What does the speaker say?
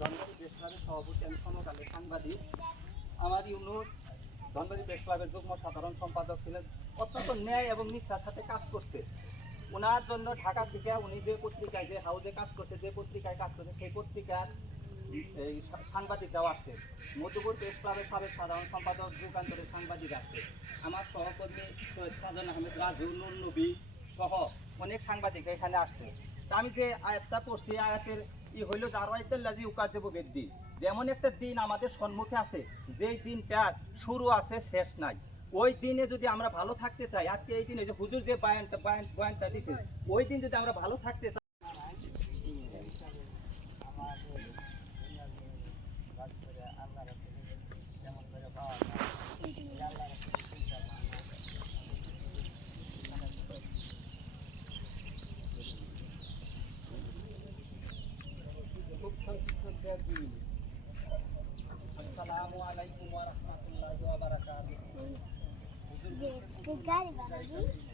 Dhanbari press ক্লাবের সভাপতি আমি সমকালে সাংবাদিক। আমার ইউনুস ধনবাড়ি প্রেস ক্লাবের যুগ্ম সাধারণ সম্পাদক ছিলেন, অত্যন্ত ন্যায় এবং নিষ্ঠার সাথে কাজ করতে। ওনার জন্য ঢাকা থেকে উনি যে পত্রিকায়, যে হাউজে কাজ করছে, যে পত্রিকায় কাজ করছে, সেই পত্রিকার, এই সাংবাদিকরাও আসছে। মধুপুর প্রেস ক্লাবের সাবেক সাধারণ সম্পাদক, যুগান্তরের সাংবাদিক আসছে। আমার সহকর্মী সৈয়দ সাজন আহমেদ রাজু নবী সহ অনেক সাংবাদিক এখানে আসছে। আমি যে আয়াতটা পড়ছি, আয়াতের ই হইল দারওয়াইতের লাজি উকাজেব বেদ্দি। যেমন একটা দিন আমাদের সম্মুখে আছে, যেই দিনটার শুরু আছে, শেষ নাই। ওই দিনে যদি আমরা ভালো থাকতে চাই, আজকে এই দিনে যে হুজুর যে বায়ানটা, বায়ান, বয়ানটা দিচ্ছে ওই দিন যদি আমরা ভালো থাকতে চাই Assalamualaikum warahmatullahi wabarakatuh. Lagi.